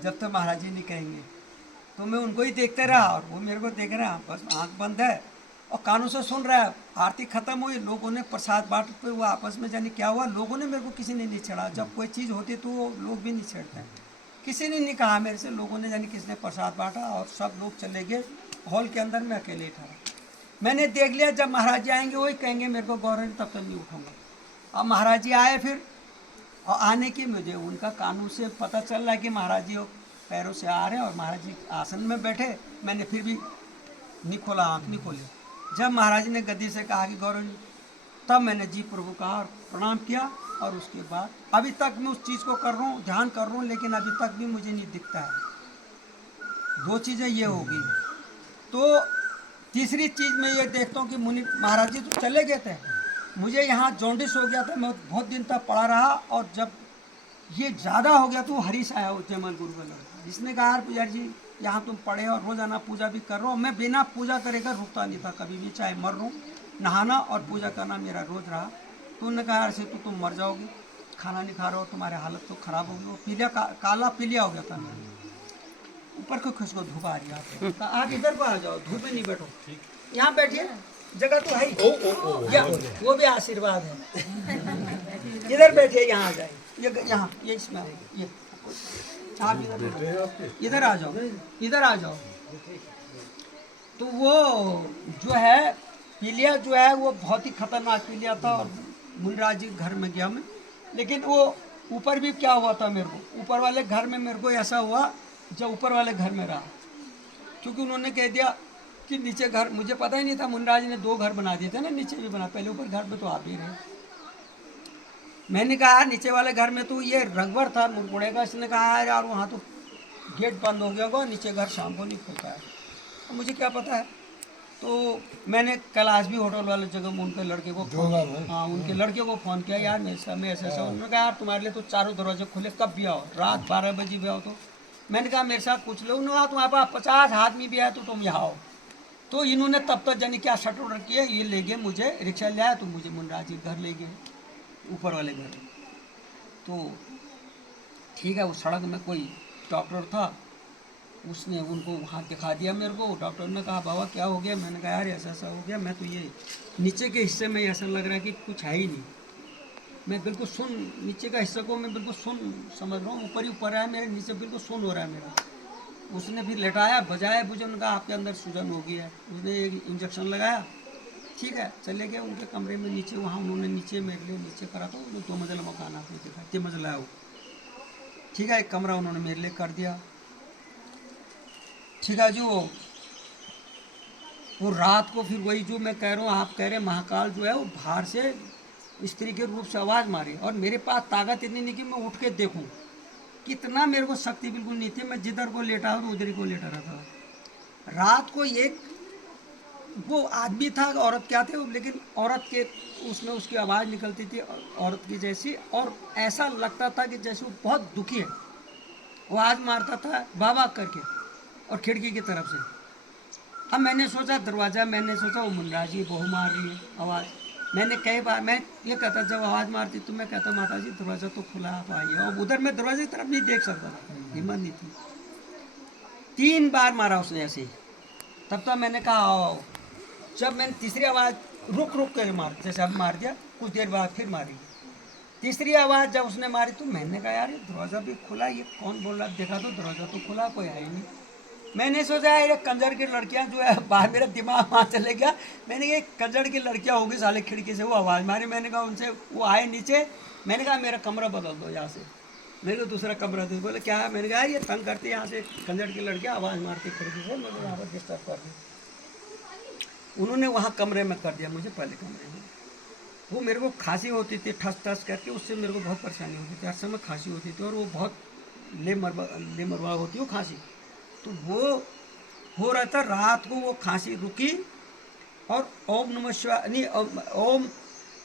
जब तक महाराज जी नहीं कहेंगे। तो मैं उनको ही देखते रहा और वो मेरे को देख रहा है, बस आँख बंद है और कानों से सुन रहा है। आरती खत्म हुई, लोगों ने प्रसाद बांटते हुए आपस में जाने क्या हुआ, लोगों ने मेरे को किसी ने नहीं छेड़ा। जब कोई चीज़ होती तो वो लोग भी नहीं छेड़ते हैं, किसी ने नहीं कहा मेरे से। लोगों ने जाने किसने प्रसाद बांटा और सब लोग चले गए हॉल के अंदर, मैं अकेले ठहरा। मैंने देख लिया जब महाराज जी आएंगे वही कहेंगे मेरे को गौरव, तब तक नहीं उठूँगा। अब महाराज जी आए फिर, और आने की मुझे उनका कानून से पता चल रहा है कि महाराज जी पैरों से आ रहे हैं और महाराज जी आसन में बैठे। मैंने फिर भी नहीं खोला, आँख नहीं खोली। जब महाराज जी ने गद्दी से कहा कि गौरव जी, तब मैंने जी प्रभु कहा और प्रणाम किया। और उसके बाद अभी तक मैं उस चीज़ को कर रहा हूँ, ध्यान कर रहा हूँ, लेकिन अभी तक भी मुझे नहीं दिखता है। 2 चीज़ें ये होगी। तो तीसरी चीज़ मैं ये देखता हूँ कि मुनि महाराज जी तो चले गए थे, मुझे यहाँ जॉन्डिस हो गया था, मैं बहुत दिन तक पड़ा रहा। और जब ये ज़्यादा हो गया तो हरीश आया वो जयमल गुरु का लड़का, जिसने कहा यार पुजारी जी यहाँ तुम पढ़े और रोज़ाना पूजा भी कर रहे हो। मैं बिना पूजा करेगा रुकता नहीं था कभी भी, चाहे मर रहा हूँ। नहाना और पूजा करना मेरा रोज़ रहा। तो उन्होंने कहा यार से तो तुम मर जाओगे, खाना नहीं खा रहे हो, तुम्हारे हालत तो ख़राब होगी। वो पीलिया काला पीलिया हो गया था मेरा। ऊपर को खुशको धूप आ रही है, आप इधर को आ जाओ, धूप में नहीं बैठो, यहाँ बैठिए, जगह तो है ही, वो भी आशीर्वाद है। इधर बैठिए, यहाँ आ जाए, यहाँ ये इसमें ये आप इधर आ जाओ, इधर आ जाओ। तो वो जो है पीलिया जो है वो बहुत ही खतरनाक पीलिया था। और मुनिराज जी घर में गया मैं, लेकिन वो ऊपर भी क्या हुआ था मेरे को, ऊपर वाले घर में मेरे को ऐसा हुआ जब ऊपर वाले घर में रहा, क्योंकि उन्होंने कह दिया कि नीचे घर, मुझे पता ही नहीं था। मुनिराज ने 2 घर बना दिए थे ना, नीचे भी बना, पहले ऊपर घर में तो आप ही रहे। मैंने कहा नीचे वाले घर में तो ये रघुवर था मुरमुड़े का, इसने कहा यार वहाँ तो गेट बंद हो गया होगा, नीचे घर शाम को नहीं खुलता है। तो मुझे क्या पता है। तो मैंने कैलाश भी होटल वाले जगह में उनके लड़के को हाँ उनके लड़के को फ़ोन किया, यार मेरे साथ में ऐसा। उन्होंने कहा यार तुम्हारे लिए तो चारों दरवाजे खुले, कब भी आओ, रात 12 बजे भी आओ। तो मैंने कहा मेरे साथ कुछ लोग नहीं, तुम्हारे पास 50 आदमी भी आए तो तुम यहाँ आओ। तो इन्होंने तब तक जाने क्या शट ऑर्डर किया, ये ले गए मुझे, रिक्शा ले आया तो मुझे मुनिराज जी घर ले गए, ऊपर वाले घर। तो ठीक है, उस सड़क में कोई डॉक्टर था, उसने उनको वहाँ दिखा दिया मेरे को। डॉक्टर ने कहा बाबा क्या हो गया, मैंने कहा यार ऐसा ऐसा हो गया, मैं तो ये नीचे के हिस्से में ऐसा लग रहा है कि कुछ है ही नहीं, मैं बिल्कुल सुन, नीचे का हिस्सा को मैं बिल्कुल सुन समझ रहा हूँ, ऊपर ही ऊपर है मेरे, नीचे बिल्कुल सुन हो रहा है मेरा। उसने फिर लेटाया, बजाया मुझे, उन्होंने कहा आपके अंदर सूजन हो गई है। उसने एक इंजेक्शन लगाया, ठीक है, चले गए उनके कमरे में नीचे। वहाँ उन्होंने नीचे मेरे लिए नीचे करा, तो 2 मंजिला मकान आपने देखा, 3 मंजिला है वो, ठीक है। एक कमरा उन्होंने मेरे लिए कर दिया, ठीक है जी। वो रात को फिर वही जो मैं कह रहा हूँ, आप कह रहे हैं महाकाल जो है वो बाहर से स्त्री के रूप से आवाज़ मारी, और मेरे पास ताकत इतनी नहीं कि मैं उठ के देखूं, कितना मेरे को शक्ति बिल्कुल नहीं थी। मैं जिधर को लेटा हूँ उधर ही को लेटा रहता था। रात को एक वो आदमी था, औरत क्या थे वो, लेकिन औरत के उसमें उसकी आवाज़ निकलती थी औरत की जैसी, और ऐसा लगता था कि जैसे वो बहुत दुखी है। वो आवाज़ मारता था बाबा करके, और खिड़की की तरफ से। अब मैंने सोचा दरवाज़ा, मैंने सोचा वो मुन्ना जी बहू मार रही है आवाज़। मैंने कई बार मैं ये कहता, जब आवाज़ मारती तो मैं कहता माता जी दरवाज़ा तो खुला, आप आइए। और उधर मैं दरवाजे की तरफ नहीं देख सकता था, हिम्मत नहीं थी। 3 बार मारा उसने ऐसे ही। तब तो मैंने कहा आओ। जब मैंने तीसरी आवाज़ रुक रुक कर मार, जैसे अब मार दिया, कुछ देर बाद फिर मारी। तीसरी आवाज़ जब उसने मारी तो मैंने कहा यार ये दरवाज़ा भी खुला, ये कौन बोल रहा है? देखा तो दरवाज़ा तो खुला, कोई है ही नहीं। मैंने सोचा ये कंजर की लड़कियां जो है, बाहर मेरा दिमाग वहाँ चले गया। मैंने ये कंजर की लड़कियां होगी साले, खिड़की से वो आवाज़ मारी। मैंने कहा उनसे, वो आए नीचे। मैंने कहा मेरा कमरा बदल दो यहाँ से, मेरे को दूसरा कमरा दे। बोले क्या है? मैंने कहा ये तंग करती है यहाँ से, कंजर की लड़कियाँ आवाज़ मारती खिड़की से, मुझे यहाँ पर डिस्टर्ब कर दी। उन्होंने वहाँ कमरे में कर दिया मुझे, पहले कमरे में। वो मेरे को खांसी होती थी ठस ठस करके, उससे मेरे को बहुत परेशानी होती थी। हर समय खांसी होती थी, और वो बहुत ले मरवा होती हो खांसी। तो वो हो रहा था। रात को वो खांसी रुकी, और ओम नमः शिवाय नहीं,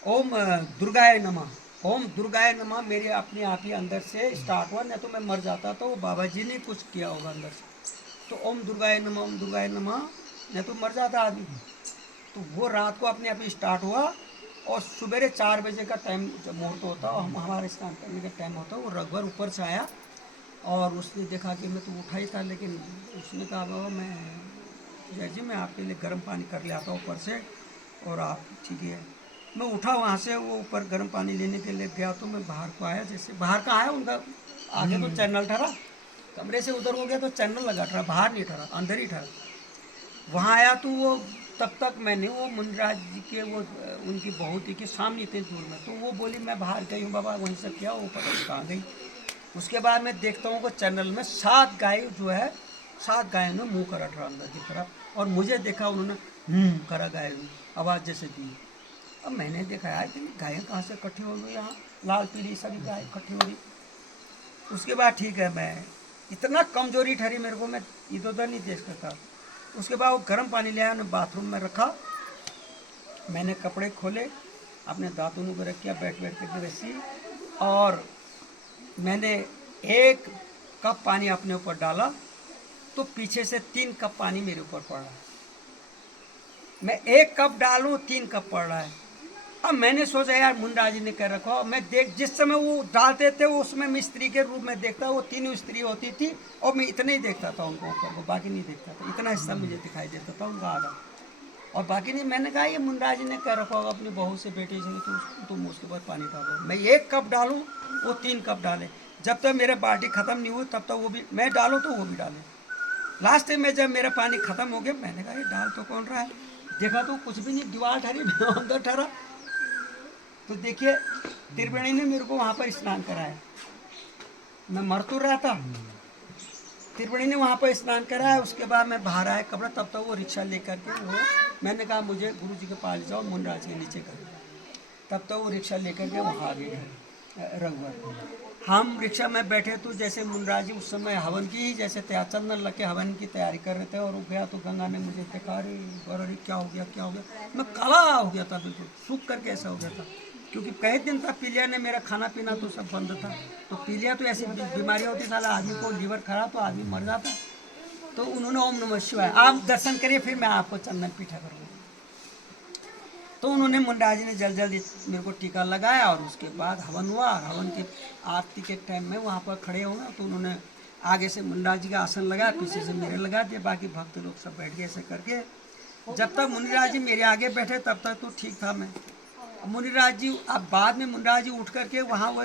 ओम दुर्गाय नमः, ओम दुर्गाय नमः मेरे अपने आप ही अंदर से स्टार्ट हुआ। नहीं तो मैं मर जाता। तो वो बाबा जी ने कुछ किया होगा अंदर से। तो ओम दुर्गाय नमः, ओम दुर्गाय नमः, नहीं तो मर जाता आदमी। तो वो रात को अपने आप ही स्टार्ट हुआ। और सवेरे 4 बजे का टाइम जब मुहूर्त होता और हमारे स्नान करने का टाइम होता, वो रघुवर ऊपर से आया, और उसने देखा कि मैं तो उठा ही था, लेकिन उसने कहा बाबा मैं जय जी मैं आपके लिए गर्म पानी कर ले आता हूँ ऊपर से, और आप ठीक है। मैं उठा वहाँ से, वो ऊपर गर्म पानी लेने के लिए गया। तो मैं बाहर को आया, जैसे बाहर का आया, उनका आगे तो चैनल ठहरा, कमरे से उधर हो गया तो चैनल लगा ठहरा, बाहर नहीं ठहरा, अंदर ही ठहरा। वहाँ आया तो वो तब तक मैंने वो मुनिराज जी के वो उनकी बहू थी कि सामने थे दूर में। तो वो बोली मैं बाहर गई हूँ बाबा, वहीं से किया, वो पता नहीं कहाँ गई। उसके बाद मैं देखता हूँ कि चैनल में 7 गाय जो है, 7 गायों ने मुँह करा ठहरा अंदर की तरफ, और मुझे देखा उन्होंने करा गाय आवाज़ जैसे दी। अब मैंने देखा यार कि गायें कहाँ से इकट्ठी हो गई यहाँ, लाल पीली सभी गाय इकट्ठी हो गई। उसके बाद ठीक है, मैं इतना कमजोरी ठहरी मेरे को, मैं इधर उधर नहीं देख सकता। उसके बाद वो गर्म पानी ले आया, उन्हें बाथरूम में रखा। मैंने कपड़े खोले, अपने दांतों को रख किया बैठ बैठ के रस्सी, और मैंने 1 कप पानी अपने ऊपर डाला, तो पीछे से 3 कप पानी मेरे ऊपर पड़ रहा है। मैं 1 कप डालूं 3 कप पड़ रहा है। अब मैंने सोचा यार मुंडा जी ने कह रखा, मैं देख जिस समय वो डालते थे वो उसमें मैं स्त्री के रूप में देखता, वो 3 स्त्री होती थी, और मैं इतने ही देखता था उनको ऊपर को, बाकी नहीं देखता था। इतना हिस्सा मुझे दिखाई देता था उनका आधा, और बाकी नहीं। मैंने कहा ये मुंडा जी ने कह रखा होगा अपनी बहू से, बेटे से, तो तुम उसके बाद पानी डालो। मैं 1 कप डालूँ, वो 3 कप डाले। जब तक मेरे बाल्टी ख़त्म नहीं हुई तब तक वो भी मैं डालूँ तो वो भी डाले। लास्ट में जब मेरा पानी ख़त्म हो गया, मैंने कहा ये डाल तो कौन रहा है, देखा तो कुछ भी नहीं, दीवार ठहरी, मैं अंदर ठहरा। तो देखिए त्रिवेणी ने मेरे को वहाँ पर स्नान कराया, मैं मर तो रहा था, त्रिवेणी ने वहाँ पर स्नान कराया। उसके बाद मैं बाहर आया कपड़ा, तब तक वो रिक्शा लेकर के वो, मैंने कहा मुझे गुरु जी के पास जाओ, मुनराज के नीचे कर। तब तक वो रिक्शा लेकर के वहाँ आ गए रघुवर। हम रिक्शा में बैठे तो जैसे मुनराज जी उस समय हवन की जैसे तैयार, चंदन लग के हवन की तैयारी कर रहे थे, और वो गया तो गंगा ने मुझे देखा, अरे क्या हो गया क्या हो गया। मैं काला हो गया था, बिल्कुल सूख करके ऐसा हो गया था, क्योंकि कई दिन तक पीलिया ने मेरा खाना पीना तो सब बंद था। तो पीलिया तो ऐसी बीमारी होती साला, आदमी को लीवर खराब तो आदमी मर जाता। तो उन्होंने ओम नमः शिवाय, आप दर्शन करिए फिर मैं आपको चंदन पीठा करूँगा। तो उन्होंने मुंडा जी ने जल्दी मेरे को टीका लगाया, और उसके बाद हवन हुआ। हवन के आरती के टाइम में वहाँ पर खड़े हो गए, तो उन्होंने आगे से मुंडा जी का आसन लगाया, पीछे से मेरे लगा दिए, बाकी भक्त लोग सब बैठ गए ऐसे करके। जब तक मुनिराज जी मेरे आगे बैठे तब तक तो ठीक था मैं। मुनिराज जी अब बाद में मुनिराज जी उठ करके वहाँ वो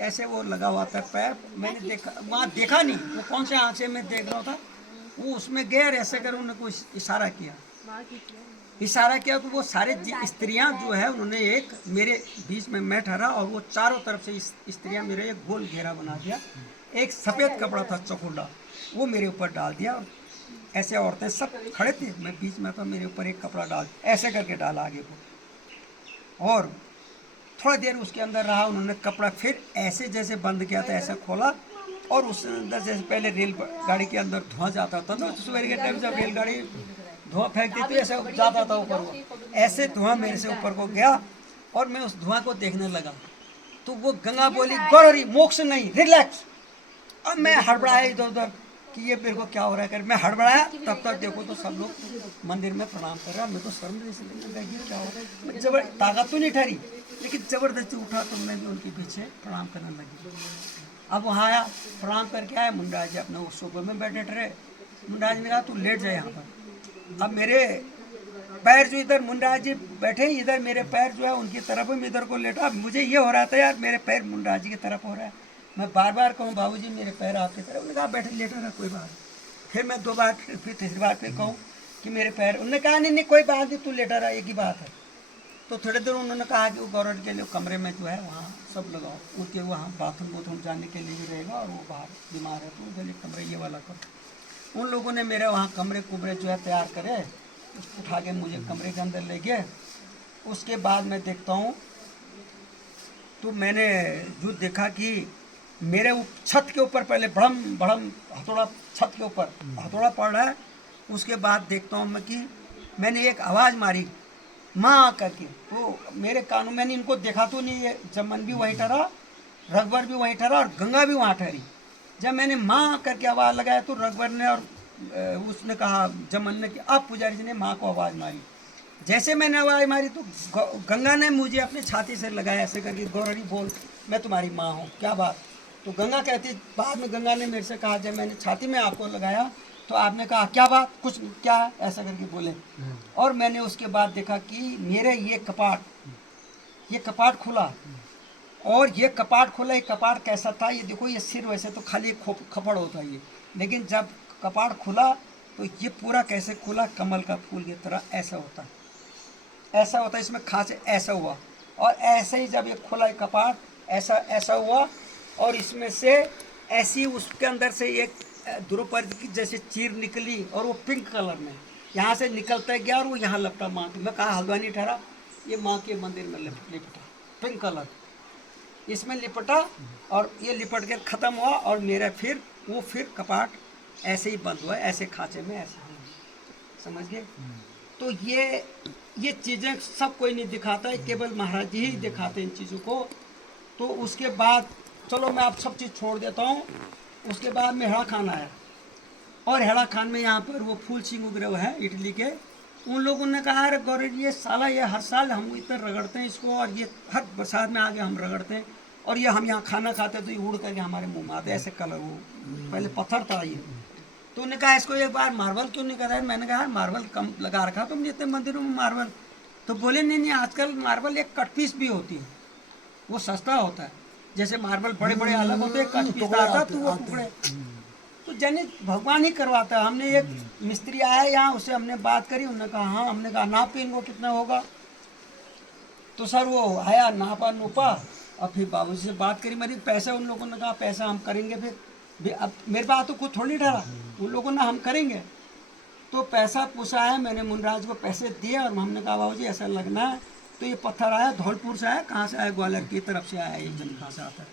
ऐसे वो लगा हुआ था पैर, मैंने देखा वहाँ देखा नहीं वो कौन से आँख से मैं देख रहा था, वो उसमें गए और ऐसे कर उन्होंने कोई इशारा किया तो वो सारे स्त्रियां जो है उन्होंने एक मेरे बीच में मैं ठहरा, और वो चारों तरफ से स्त्रियां मेरे एक गोल घेरा बना दिया। एक सफ़ेद कपड़ा था चौकुंडा, वो मेरे ऊपर डाल दिया, और ऐसे औरतें सब खड़े थे, मैं बीच में था, मेरे ऊपर एक कपड़ा डाल ऐसे करके डाला आगे को। और थोड़ा देर उसके अंदर रहा, उन्होंने कपड़ा फिर ऐसे जैसे बंद किया था ऐसा खोला, और उस अंदर जैसे पहले रेलगाड़ी के अंदर धुआं जाता था ना, सवेरे के टाइम जब रेलगाड़ी धुआं फेंकती थी ऐसे जाता था ऊपर को, ऐसे धुआं मेरे से ऊपर को गया और मैं उस धुआं को देखने लगा। तो वो गंगा बोली, गौरी मोक्ष नहीं, रिलैक्स। अब मैं हड़बड़ाया इधर उधर कि ये मेरे को क्या हो रहा है कर, मैं हड़बड़ाया, तब तक देखो तो सब लोग मंदिर में प्रणाम कर रहा। मैं तो शर्म से ये क्या हो रहा है, जबर ताकत तो नहीं ठहरी, लेकिन जबरदस्ती उठा तो मैं भी उनके पीछे प्रणाम करने लगी। अब वहाँ आया, प्रणाम करके आया, मुंडा जी अपने उस सोफे में बैठे ठहरे। मुंडा जी ने कहा तू लेट जाए यहाँ पर। अब मेरे पैर जो इधर मुंडा जी बैठे, इधर मेरे पैर जो है उनकी तरफ में इधर को लेटा। मुझे ये हो रहा था यार मेरे पैर मुंडा जी की तरफ हो रहा है, मैं बार बार कहूँ बाबूजी मेरे पैर आपकी तरफ, उन्होंने कहा बैठे लेटा रहा कोई बात। फिर मैं 2 बार फिर तीसरी बार फिर कहूँ कि मेरे पैर, उन्होंने कहा नहीं कोई बात नहीं तू लेटा रहा, एक ही बात है। तो थोड़ी देर उन्होंने कहा कि वो गौरव के लिए कमरे में जो है वहाँ सब लगाओ, उनके वहाँ बाथरूम जाने के लिए भी रहेगा, और वो बाहर बीमार है तो उनके लिए कमरे ये वाला करो। उन लोगों ने मेरे वहाँ कमरे जो है तैयार करे, उठा के मुझे कमरे के अंदर ले गए। उसके बाद मैं देखता हूँ तो मैंने जो देखा कि मेरे छत के ऊपर पहले भड़म भड़म हथौड़ा, छत के ऊपर हथौड़ा पड़ रहा है। उसके बाद देखता हूँ मैं कि मैंने एक आवाज़ मारी माँ करके, तो मेरे कानों, मैंने इनको देखा तो नहीं, है जमन भी वहीं ठहरा, रघुवर भी वहीं ठहरा और गंगा भी वहाँ ठहरी। जब मैंने माँ करके आवाज़ लगाया तो रघुवर ने और उसने कहा, जमन ने कि अब पुजारी जी ने माँ को आवाज़ मारी। जैसे मैंने आवाज़ मारी तो गंगा ने मुझे अपनी छाती से लगाया ऐसे करके, गौररी बोल मैं तुम्हारी माँ हूँ, क्या बात। तो गंगा कहती, बाद में गंगा ने मेरे से कहा जब मैंने छाती में आपको लगाया तो आपने कहा क्या बात, कुछ क्या है, ऐसा करके बोले। और मैंने उसके बाद देखा कि मेरे ये कपाट खुला, और ये कपाट खुला, ये कपाट कैसा था, ये देखो ये सिर वैसे तो खाली खपड़ होता है ये, लेकिन जब कपाट खुला तो ये पूरा कैसे खुला, कमल का फूल की तरह ऐसा होता है, इसमें खांचे ऐसा हुआ, और ऐसे ही जब ये खुला कपाट ऐसा हुआ, और इसमें से ऐसी उसके अंदर से एक द्रौपदी की जैसे चीर निकली, और वो पिंक कलर में यहाँ से निकलता गया और वो यहाँ लपटा माँ की। मैं कहा हल्द्वानी ठहरा, ये माँ के मंदिर में लिपटा, पिंक कलर इसमें लिपटा, और ये लिपट के ख़त्म हुआ, और मेरा फिर कपाट ऐसे ही बंद हुआ, ऐसे खांचे में ऐसे, समझ गए। तो ये चीज़ें सब कोई नहीं दिखाता है, केवल महाराज जी ही दिखाते हैं इन चीज़ों को। तो उसके बाद चलो मैं आप सब चीज़ छोड़ देता हूँ। उसके बाद में हेड़ा खान आया, और हेड़ा खान में यहाँ पर वो फूल सिंह उग्रव है इटली के, उन लोगों ने कहा अरे गौरव ये साला ये हर साल हम इतना रगड़ते हैं इसको, और ये हर बरसात में आगे हम रगड़ते हैं, और ये हम यहाँ खाना खाते तो ये उड़ करके हमारे मुँह में आते, ऐसे कलर, वो पहले पत्थर था ये। तो उन्होंने कहा इसको एक बार मार्बल क्यों नहीं करा है। मैंने कहा मार्बल कम लगा रखा तुमने इतने मंदिरों में मार्बल। तो बोले नहीं आजकल मार्बल एक कट पीस भी होती है, वो सस्ता होता है, जैसे मार्बल बड़े बड़े अलग होते हैं, कट पीस आता तो वो टुकड़े, तो जैसे भगवान ही करवाता है। हमने एक मिस्त्री आया यहाँ, उससे हमने बात करी, उन्होंने कहा हाँ, हमने कहा नाप इनको कितना होगा, तो सर वो आया नापा नूपा, और फिर बाबू से बात करी, मेरी पैसा, उन लोगों ने कहा पैसा हम करेंगे, फिर अब मेरे पास तो कुछ थोड़ी ठहरा, उन लोगों ने हम करेंगे, तो पैसा पूछा है, मैंने मुनराज को पैसे दिए, और हमने कहा बाबू जी ऐसा लगना है, तो ये पत्थर आया धौलपुर से आया, कहाँ से आया, ग्वालियर की तरफ से आया, एक जन कहाँ से आता है,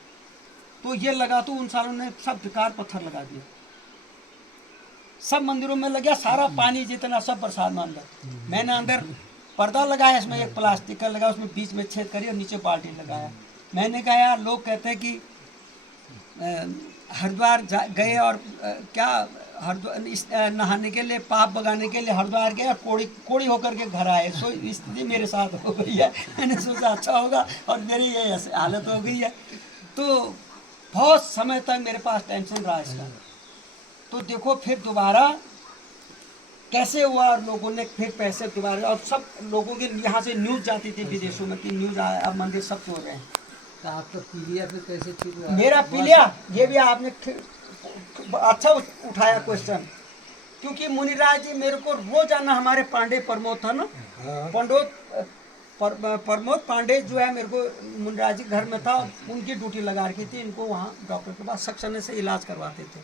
तो ये लगा, तो उन सालों ने सब बेकार पत्थर लगा दिया, सब मंदिरों में लग गया, सारा पानी जितना सब बरसात में अंदर। मैंने अंदर पर्दा लगाया, इसमें एक प्लास्टिक का लगा, उसमें बीच में छेद करी और नीचे बाल्टी लगाया। मैंने कहा यार लोग कहते हैं कि हरिद्वार गए और क्या हरिद्वार नहाने के लिए, पाप भगाने के लिए हरिद्वार गए और कोड़ी होकर के घर आए। सो स्थिति मेरे साथ हो गई है। मैंने सोचा अच्छा होगा, और मेरी ये ऐसे हालत हो गई है। तो बहुत समय तक मेरे पास टेंशन रहा इसका। तो देखो फिर दोबारा कैसे हुआ, और लोगों ने फिर पैसे दोबारा, और सब लोगों के यहाँ से न्यूज़ जाती थी विदेशों में कि न्यूज़ आया, अब मंदिर सब तोड़ रहे हैं। तो आपका पीलिया फिर कैसे ठीक हुआ? मेरा पीलिया, ये भी आपने अच्छा उठाया क्वेश्चन, क्योंकि मुनिराज जी मेरे को रोजाना, हमारे पांडे प्रमोद था ना, प्रमोद पांडे जो है, मेरे को मुनिराज जी घर में था, उनकी ड्यूटी लगा रखी थी, इनको वहाँ डॉक्टर के पास सक्सेना से इलाज करवाते थे।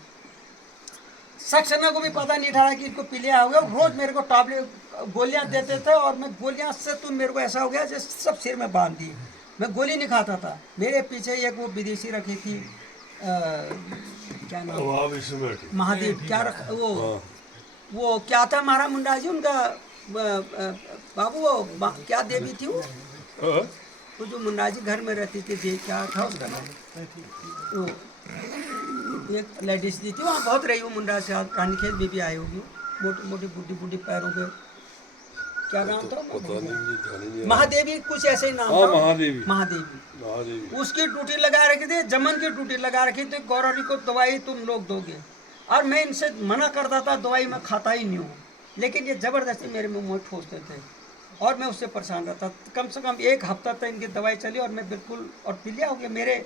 सक्सेना को भी पता नहीं था कि इनको पीलिया हो गया, रोज मेरे को टैबलेट गोलियां देते थे, और मैं गोलियां से तो मेरे को ऐसा हो गया जैसे सब सिर में बांध दिए, मैं गोली नहीं खाता था। मेरे पीछे एक वो विदेशी रखी थी, क्या नाम, महादेव क्या रखा वो क्या था हमारा मुंडा जी उनका, बाबू वो क्या देवी थी वो जो मुंडा जी घर में रहती थी, क्या था उसका नाम, वो एक लेडीज जी थी वहाँ बहुत रही वो मुंडा से, रानीखेत भी आई होगी, मोटी मोटी बुढ़ी बुढ़ी पैरों के, क्या नाम था, महादेवी कुछ ऐसे ही नाम था, महादेवी। उसकी ड्यूटी लगा रखी थी, जमन की ड्यूटी लगा रखी थी, गौरवरी को दवाई तुम लोग दोगे, और मैं इनसे मना करता था, दवाई मैं खाता ही नहीं हूँ, लेकिन ये जबरदस्ती मेरे मुंह में ठोसते थे और मैं उससे परेशान रहता। कम से कम 1 हफ्ता तक इनकी दवाई चली और मैं बिल्कुल और पीलिया हो गया। मेरे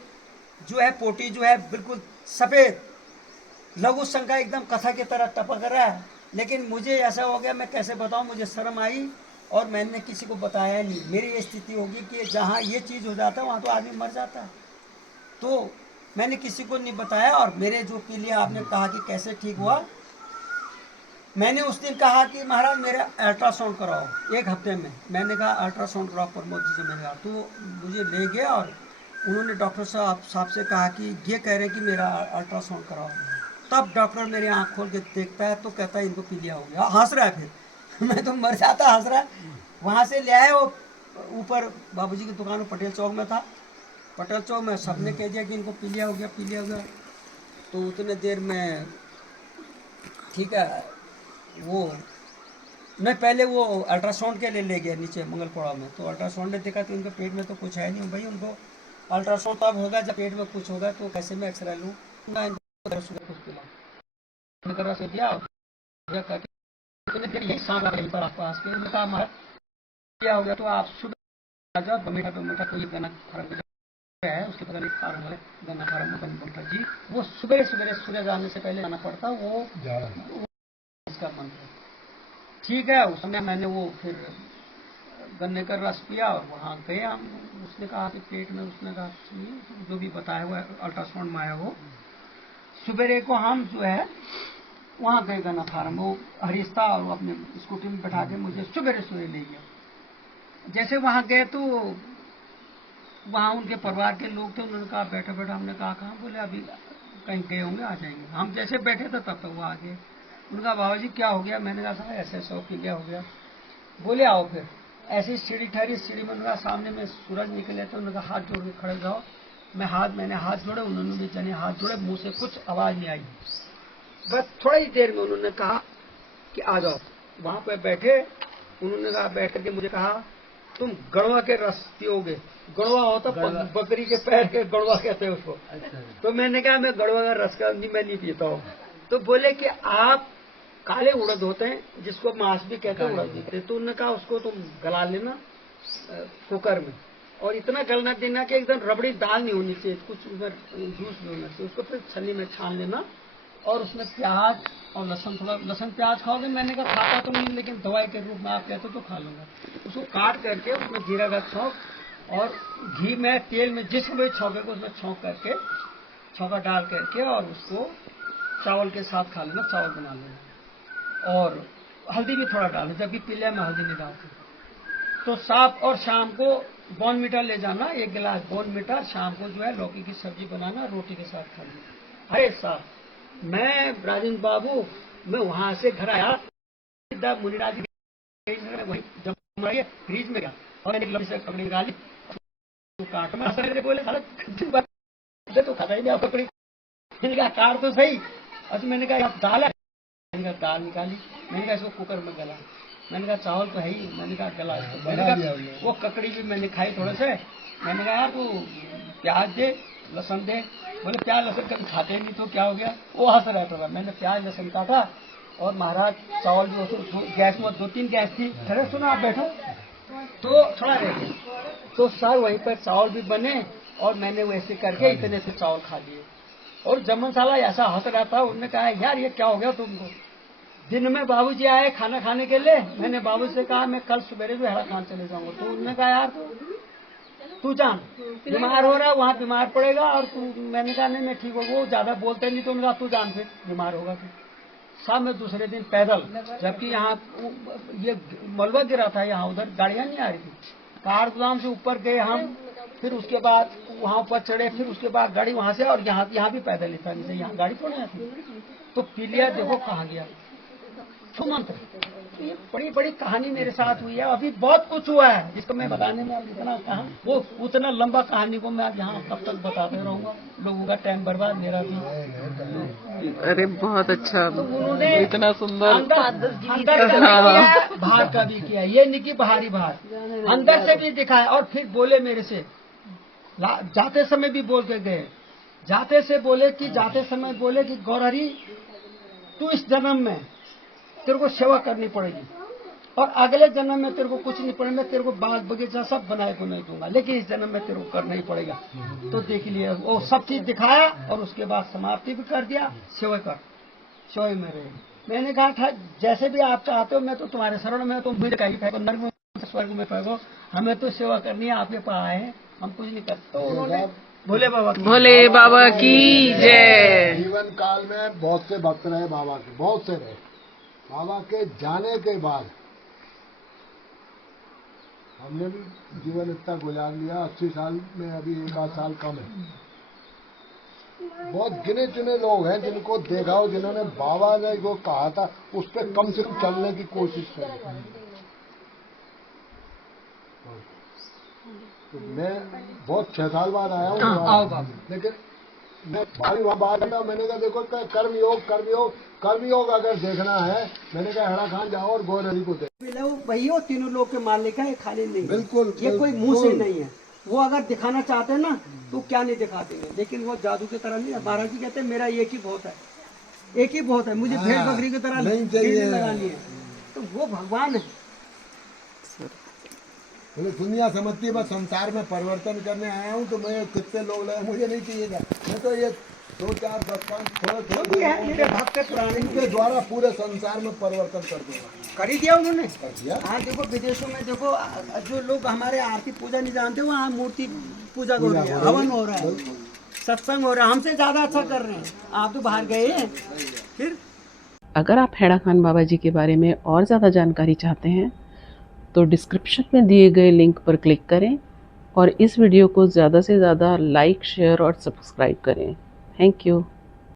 जो है पोटी जो है बिल्कुल सफ़ेद, लघु शंका एकदम कथा की तरह टपक रहा है, लेकिन मुझे ऐसा हो गया, मैं कैसे बताऊं, मुझे शर्म आई और मैंने किसी को बताया नहीं। मेरी ये स्थिति होगी कि जहाँ ये चीज़ हो जाता है वहाँ तो आदमी मर जाता है, तो मैंने किसी को नहीं बताया। और मेरे जो पीलिया आपने कहा कि कैसे ठीक हुआ, मैंने उस दिन कहा कि महाराज मेरा अल्ट्रासाउंड कराओ 1 हफ्ते में। मैंने कहा अल्ट्रासाउंड कराओ प्रमोद जी से, मैंने कहा, तो मुझे ले गया और उन्होंने डॉक्टर साहब से कहा कि ये कह रहे हैं कि मेरा अल्ट्रासाउंड कराओ। तब डॉक्टर मेरी आँख खोल के देखता है तो कहता है इनको पीलिया हो गया, हंस रहा है फिर मैं तो मर जाता हंस रहा है। वहाँ से ले आए, वो ऊपर बाबूजी की दुकान पटेल चौक में था, पटेल चौक में सबने कह दिया कि इनको पीलिया हो गया, पीलिया हो गया। तो उतने देर में ठीक है, वो मैं पहले वो अल्ट्रासाउंड के लिए ले गया नीचे मंगलपुरा में, तो अल्ट्रासाउंड ने देखा कि उनके पेट में तो कुछ है नहीं भाई, उनको अल्ट्रासाउंड तब होगा जब पेट में कुछ होगा, तो कैसे मैं एक्सरे लूँ, कुछ पिला से दिया आसपास के क्या हो गया, तो आप सुबह आ जाओ, बमेटा कोई गन्ना फार्म है, उसके बगल एक फार्म है गन्ना फार्म में बमेटा जी, वो सुबह सूर्य जाने से पहले आना पड़ता, वो इसका मंत्र। ठीक है, उस समय मैंने वो फिर गन्ने का रस पिया और वहाँ गए हम, उसने कहा कि पेट में, उसने कहा जो भी बताया हुआ अल्ट्रासाउंड में आया वो, सुबेरे को हम जो है वहाँ गए गन्ना फार्म, वो हरिस्ता और वो अपने स्कूटी में बैठा के मुझे सुबेरे ले गया। जैसे वहाँ गए तो वहाँ उनके परिवार के लोग थे, उन्होंने कहा बैठा बैठा, हमने कहा कहाँ, बोले अभी कहीं गए होंगे आ जाएंगे। हम जैसे बैठे थे तब तक वो आ गए। उनका बाबा जी क्या हो गया, मैंने कहा साहब ऐसे 100 पीलिया हो गया। बोले आओ फिर, ऐसी सीढ़ी ठहरी, सीढ़ी में उनका सामने में सूरज निकले, तो उन्होंने कहा हाथ जोड़ के खड़े जाओ। मैंने हाथ जोड़े, उन्होंने भी जने हाथ जोड़े, मुंह से कुछ आवाज नहीं आई। बस थोड़ी देर में उन्होंने कहा कि आ जाओ। वहां पर बैठे, उन्होंने कहा बैठ करके मुझे कहा तुम गड़वा के रस पियोगे। गड़वा होता बकरी के पैर के गड़वा कहते हैं उसको। तो मैंने कहा मैं गड़वा का रस का मैं नहीं पीता हूँ। तो बोले कि आप काले उड़द होते हैं जिसको मांस भी कहते हैं, उड़द भी। तो उन्होंने कहा उसको तुम गला लेना कुकर में, और इतना गलना देना कि एकदम रबड़ी दाल नहीं होनी चाहिए, कुछ उधर जूस भी होना चाहिए। उसको फिर छन्नी में छान लेना और उसमें प्याज और लहसुन, थोड़ा लहसुन प्याज खाओगे। मैंने कहा खाता तो नहीं, लेकिन दवाई के रूप में आप कहते तो खा लूंगा। उसको काट करके उसमें जीरा का छौंक और घी में तेल में जिस भी छौंके को उसमें छौंक करके छौंका डाल करके और उसको चावल के साथ खा लेना, चावल बना लेना। और हल्दी भी थोड़ा डालें, जबकि पीलिया में हल्दी नहीं डालते। तो साफ और शाम को बॉर्नविटा ले जाना, 1 गिलास बॉर्नविटा, शाम को जो है लौकी की सब्जी बनाना, रोटी के साथ खाना। अरे साहब, मैं राजेंद्र बाबू, मैं वहां से घर आया, मुनिराज वही फ्रिज में गया और मैंने लंबी से पकड़ी निकाली, तो काट में बोले तो खाता ही नहीं पकड़ी। मैंने कहा काट तो सही। अच्छा, मैंने कहा दाल है, मैंने कहा दाल निकाली, मैंने कहा इसको कुकर में गला, मैंने कहा चावल तो है ही, मैंने कहा गला इसको। मैंने कहा वो ककड़ी भी मैंने खाई थोड़े से। मैंने कहा यार तू प्याज दे, लहसुन दे। बोले प्याज लहसुन कभी खाते नहीं तो क्या हो गया, वो हंस रहा था। मैंने प्याज लहसुन काटा और महाराज चावल जो गैस में 2-3 गैस थी, अरे सुनो आप बैठो, तो थोड़ा रह गया। तो सर वहीं पर चावल भी बने और मैंने वैसे करके इतने से चावल खा लिए। और जमन साला ऐसा हंस रहा था, उन्होंने कहा यार ये क्या हो गया तुमको। दिन में बाबूजी आए खाना खाने के लिए, मैंने बाबू से कहा मैं कल सवेरे जो हैरा खान चले जाऊंगा। तो उन्होंने कहा यार तू जान, बीमार हो रहा है वहाँ बीमार पड़ेगा और तू। मैंने कहा नहीं मैं ठीक हो, वो ज्यादा बोलते नहीं। तो उन्होंने कहा तू जान, फिर बीमार होगा तो। शाम में दूसरे दिन पैदल, जबकि यहाँ ये मलबा गिरा था, यहाँ उधर गाड़ियां नहीं आ रही थी। कार गोदाम से ऊपर गए हम फिर उसके बाद वहाँ ऊपर चढ़े, फिर उसके बाद गाड़ी वहाँ से, और यहाँ भी पैदल ही था, जैसे यहाँ गाड़ी थोड़ी आती। तो पिलिया देखो कहाँ गया, सुमंत। तो ये बड़ी बड़ी कहानी मेरे साथ हुई है, अभी बहुत कुछ हुआ है जिसको मैं बताने में अब इतना कहा, वो उतना लंबा कहानी को मैं अब यहाँ कब तक बताते रहूंगा, लोगों का टाइम बर्बाद, मेरा भी। अरे बहुत अच्छा, तो उन्होंने इतना सुंदर अंदर का भी किया, बाहर का भी किया, ये निकी बाहरी बाहर अंदर से भी दिखाया। और फिर बोले मेरे से, जाते समय भी बोल के गए, जाते समय बोले कि गौरहरी तू इस जन्म में तेरे को सेवा करनी पड़ेगी, और अगले जन्म में तेरे को कुछ नहीं पड़ेगा, मैं तेरे को बाग बगीचा सब बनाए को नहीं दूंगा, लेकिन इस जन्म में तेरे को करना ही पड़ेगा। तो देख लिए वो सब चीज दिखाया, और उसके बाद समाप्ति भी कर दिया, सेवा कर, सेवा में रहे। मैंने कहा था जैसे भी आप चाहते हो, मैं तो तुम्हारे शरण में, तो मुझे कहीं फेंको, नर्क में स्वर्ग में फेंको, हमें तो सेवा करनी है, आपके पास आए हैं, हम कुछ नहीं करते। तो उन्होंने भोले बाबा की जय। जीवन काल में बहुत से भक्त रहे बाबा के, बहुत से रहे। बाबा के जाने के बाद हमने भी जीवन इतना गुजार लिया, 80 साल में अभी 1 साल कम है। बहुत गिने चुने लोग हैं जिनको देखा हो, जिन्होंने बाबा ने जो कहा था उस पर कम से कम चलने की कोशिश करी। तो मैं बहुत 6 साल बाद आया हूँ, लेकिन मैं भारी बात था, मैंने कहा देखो कर्मयोग अगर देखना है, मैंने कहा हेड़ा खान जाओ और गौरहरी को देखो। वही हो, तीनों लोग के मालिक है, ये खाली नहीं, बिल्कुल, ये कोई मुंह से नहीं है। वो अगर दिखाना चाहते हैं ना तो क्या नहीं दिखाते हैं, लेकिन वो जादू की तरह नहीं है। महाराज जी कहते हैं मेरा एक ही बहुत है, एक ही बहुत है, मुझे भेड़ बकरी की तरह नहीं चाहिए लगानी है। तो वो भगवान है। बोले दुनिया समझती है, मैं संसार में परिवर्तन करने आया हूँ, तो मैं कितने लोग लगे, मुझे नहीं चाहिएगा। मैं तो ये 2-4 भगवान थोड़े मेरे भक्त पुराने के द्वारा पूरे संसार में परिवर्तन कर दूंगा। कर ही दिया उन्होंने। दिया। हाँ देखो विदेशों में देखो, जो लोग हमारे आरती पूजा नहीं जानते, वहाँ मूर्ति पूजा हो रही है, हवन हो रहा है, सत्संग हो रहा है, हमसे ज्यादा अच्छा कर रहे हैं। आप तो बाहर गए हैं। फिर अगर आप हेड़ा खान बाबा जी के बारे में और ज़्यादा जानकारी चाहते हैं तो डिस्क्रिप्शन में दिए गए लिंक पर क्लिक करें और इस वीडियो को ज़्यादा से ज़्यादा लाइक, शेयर और सब्सक्राइब करें। Thank you.